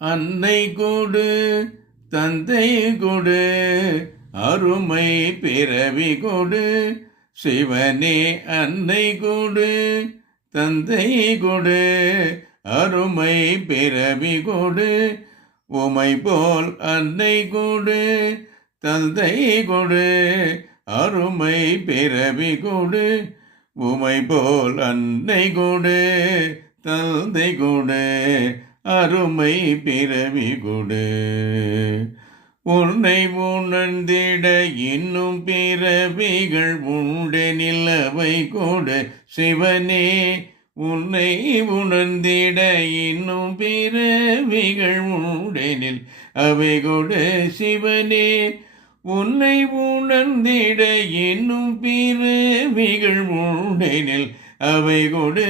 அன்னை கொடு தந்தை கொடு அருமை பிறவி கொடு சிவனே. அன்னை கொடு தந்தை கொடு அருமை பிறவி கொடு உமை போல் அன்னை கொடு தந்தை கொடு அருமை பிறவி கொடு உமை போல் அன்னை கொடு தந்தை கொடு அருமை பிறவி கொடு. உன்னை உணர்ந்திட இன்னும் பிறவிகள் உண்டெனில் அவை கொடு சிவனே. உன்னை உணர்ந்திட இன்னும் பிறவிகள் உண்டெனில் அவை கொடு சிவனே. உன்னை உணர்ந்திட இன்னும் பிறவிகள் உண்டெனில் அவை கொடு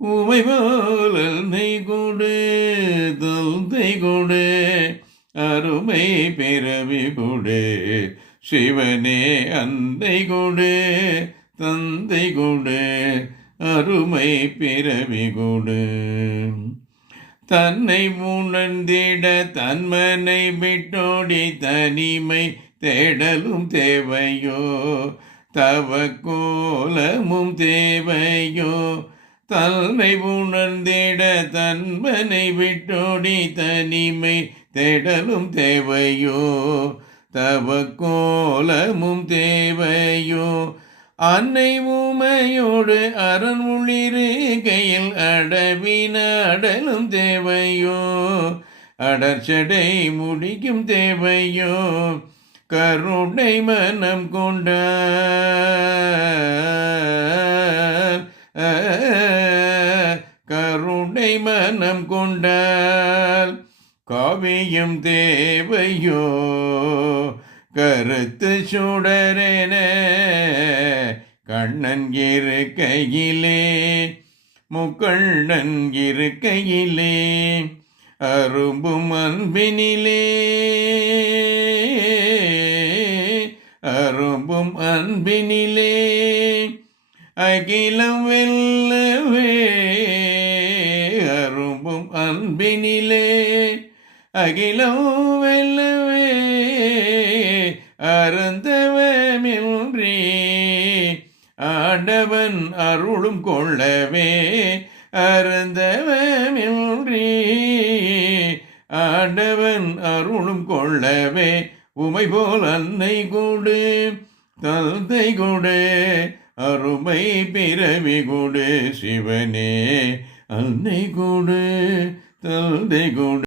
உமை போல் அன்னை கொடு தந்தை கொடு அருமை பிறவி கொடு சிவனே. அன்னை கொடு தந்தை கொடு அருமை பிறவி கொடு. தன்னை உணர்ந்திட தன்மனை விட்டோடி தனிமை தேடலும் தேவையோ தவ கோலமும் தேவையோ. தன்னை உணர்ந்திட தன்மனை விட்டோடி தனிமை தேடலும் தேவையோ தவ கோலமும் தேவையோ. அன்னை உமையோடு அரண் உள்ளிருக்கையில் அடவின அடலும் தேவையோ அடர்ச்சடை முடிக்கும் தேவையோ. கருணை மனம் கொண்ட கருணை மனம் கொண்டால் காவியம் தேவையோ. கருத்து சுடரென கண்ணன் இருக்கையிலே முக்கண்ணன் இருக்கையிலே அரும்பும் அன்பினிலே அரும்பும் அன்பினிலே அகிலம் வெல்லவே அரும்பும் அன்பினிலே அகிலம் வெல்லவே. அருந்தவமின்றி ஆண்டவன் அருளும் கொள்ளவே அருந்தவமின்றி ஆண்டவன் அருளும் கொள்ளவே உமை போல் அன்னை கொடு தந்தை கொடு அருமை பிறவி கொடு சிவனே. அன்னை கொடு தந்தை கொடு